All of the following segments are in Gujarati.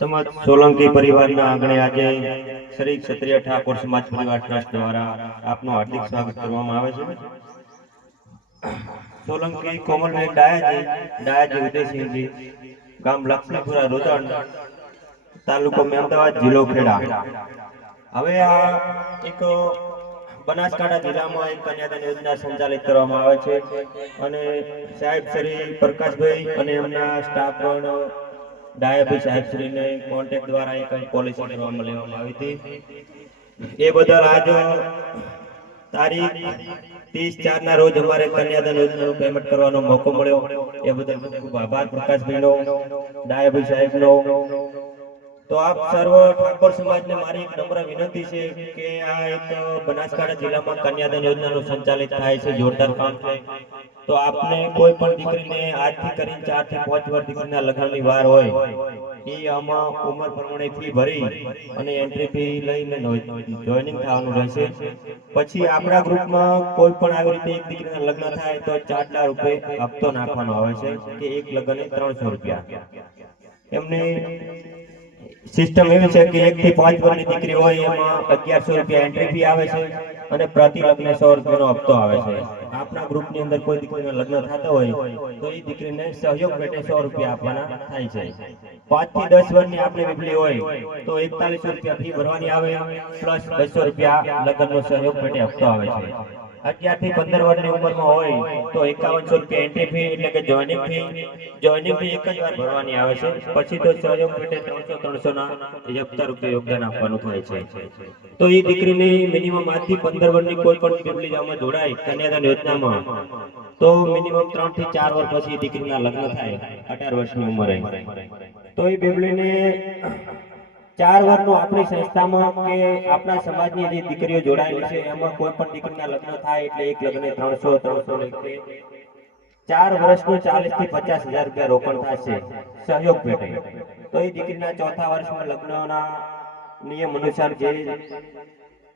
समाज सोलंकी परिवाરના આંગણે આજે શ્રી ક્ષત્રિય ઠાકોર સમાજ પરિવાર ટ્રસ્ટ દ્વારા આપનું હાર્દિક સ્વાગત કરવામાં આવે છે। સોલંકી કોમલબેન ડાયાજી ઉદયસિંહજી, ગામ લક્ષ્મીપુરા રોદણ, તાલુકો મહેમદાવાદ, જિલ્લો ખેડા। હવે આ એક બનાસકાંઠા જિલ્લામાં એક કન્યાદાન યોજના સંચાલિત કરવામાં આવે છે અને સાહેબ શ્રી પ્રકાશભાઈ અને એમના સ્ટાફ પણ ડાયાભાઈ સાહેબ શ્રીને કોન્ટેક્ટ દ્વારા એક પોલિસી કરવામાં લેવામાં આવી હતી। એ બદલ આજ તારીખ 30/4 ના રોજ અમારે કન્યાદાન યોજનાનું પેમેન્ટ કરવાનો મોકો મળ્યો। એ બદલ ખૂબ આભાર પ્રકાશભાઈનો, ડાયાભાઈ સાહેબનો। तो आप सर्व ठाकोर समाज ने मारी एक नम्र विनंती है कि आ एक बनासकांठा जिला में कन्यादान योजना संचालित थाय छे, जोरदार काम है। तो आपने कोई पण दीकरी ने आज थी करीने 4 થી 5 वर्ष दीकरी ना लग्ननी वार होय ई आमा उमर प्रमाणे फी भरी अने एंट्री फी लईने जॉइनिंग थवानुं रहेशे। पछी आपणा ग्रुप में कोई पण आवी रीते एक दीकरीना लग्न थाय तो 4 लाख रुपया हप्तो नाखवानो आवे छे के एक लग्ने 300 रुपया। एमने सिस्टम एवी छे कि 1 થી 5 वर्षनी दीकरी होय एमां 1100 रुपया एंट्री फी आवे छे अने प्रति लग्ने 100 रुपयानो हप्तो आवे छे। आपना ग्रुपनी अंदर कोई दीकरीनो लग्न थतो होय तो ई दीकरीने सहयोग पेटे 100 रुपया आपवाना थाय छे। 5 થી 10 वर्षनी आपणी बीबली होय तो 4100 रुपया फी भरवानी आवे प्लस 200 रुपया लग्ननो सहयोग पेटे हप्तो आवे छे। 11 થી 15 वर्षनी उंमरमां होय तो 5100 रुपया एंट्री फी એટલે કે જોઈનિંગ ફી એક જ વાર ભરવાની આવે છે। પછી તો સહયોગ પેટે 300 ના 71 રૂપિયા યોગદાન આપવાનું થાય છે। તો એ દીકરીની મિનિમમ 8 થી 15 વર્ષની કોઈ પણ બીબલી આમાં જોડાય કન્યાદાન યોજનામાં તો મિનિમમ 3 થી 4 વર્ષ પછી દીકરીના લગ્ન થાય 18 વર્ષની ઉંમરે। તો એ બીબલીને 4 વર્ષનો આપણી સંસ્થામાં કે આપણા સમાજની જે દીકરીઓ જોડાયેલી છે એમાં કોઈ પણ દીકરીના લગ્ન થાય એટલે એક લગ્ને 300 લેખે 4 વર્ષનું 40 થી 50,000 રૂપિયા રોકડ થશે સહયોગ પેટે। તો એ દીકરીના ચોથા વર્ષમાં લગ્નના નિયમ અનુસાર જે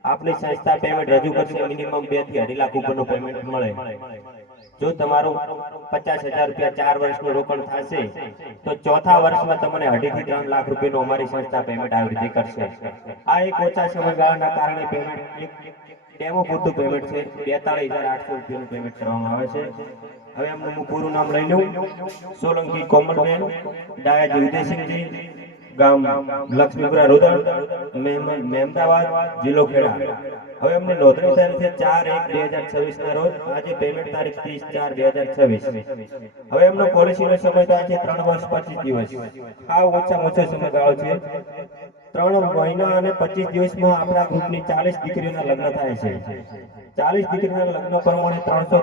આપણી સંસ્થા પેમેન્ટ રજૂ કરશે મિનિમમ 2 થી 2.5 લાખ ઉપરનું પેમેન્ટ મળે। જો તમારું 50,000 રૂપિયા 4 વર્ષનું રોકડ થશે તો ચોથા વર્ષમાં તમને 2.5 થી 3 લાખ રૂપિયાનું અમારી સંસ્થા પેમેન્ટ આવી રીતે કરશે। આ એક ઓછા સમયગાળાના કારણે પેમેન્ટ એક डेमो पूरતું पेमेंट છે 42,800 રૂપિયાનું પેમેન્ટ કરવામાં આવે છે। હવે એમનું પૂરું નામ લઈ લઉં, સોલંકી કોમલબેન ડાયાજી ઉદયસિંહજી, ગામ લક્ષ્મીપુરા રોદણ, મહેમદાવાદ, જિલ્લો ખેડા। હવે અમને નોંધણી થયેલ છે 4/1/2026 ના રોજ। આજે પેમેન્ટ તારીખ 30/4/2026। હવે એમનો પોલિસીનો સમય થાય છે 3 વર્ષ 25 દિવસ। આ ઓછામાં ઓછો સમયગાળો છે। 3 મહિના અને 25 દિવસમાં આપણા ગ્રુપની 40 દીકરીઓના લગ્ન થાય છે। 40 દીકરીના લગ્ન પ્રમાણે 300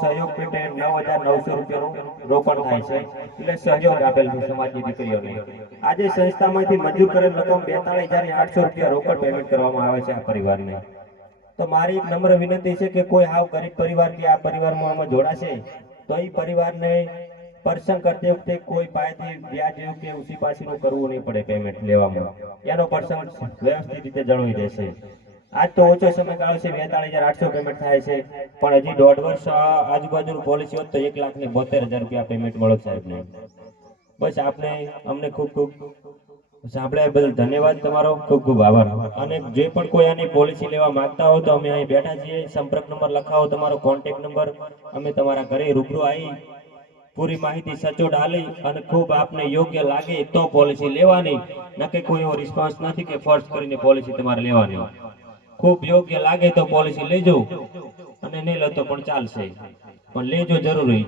સહયોગ પેટે 9,900 રૂપિયાનું રોકડ થાય છે એટલે સહયોગ આપેલ છે સમાજની દીકરીઓને। આજે સંસ્થામાંથી મંજૂર કરેલ રકમ 42,800 રૂપિયા રોકડ પેમેન્ટ કરવામાં આવે છે આ પરિવારને। તો મારી એક નમ્ર વિનંતી છે કે કોઈ હાવ ગરીબ પરિવાર કે આ પરિવારમાં આમાં જોડાશે તો એ પરિવારને પરસંગ કરते वखते कोई पासेथी व्याज के उसी पासेનું કરવું નહીં પડે પેમેન્ટ લેવામાં। એનો પરસંગ વ્યવસ્થિત રીતે જળવાઈ રહેશે। આજ તો ઓછો સમયગાળો છે 42,800 પેમેન્ટ થાય છે પણ હજી 1.5 વર્ષ આજુબાજુનું પોલિસી હોત તો 1,72,000 રૂપિયા પેમેન્ટ મળો સાહેબને। બસ આપને અમને ખૂબ ખૂબ સાંભળ્યા બદલ ધન્યવાદ, તમારો ખૂબ ખૂબ આભાર। અને જે પણ કોઈ આની પોલિસી લેવા માંગતા હો તો અમે અહીં બેઠા છીએ। સંપર્ક નંબર લખાવો, તમારો કોન્ટેક્ટ નંબર, અમે તમારા ઘરે રૂબરૂ આવી पूरी माहिती सचोट आली और खूब आपने योग्य लागे तो पॉलिसी लेवानी, न के कोई और रिस्पॉन्स नहीं कि फोर्स करीने पॉलिसी तमारे लेवानी। खूब योग्य लागे तो पॉलिसी लेजो अने नहीं लो तो पण चालशे, पण लेजो जरूरी।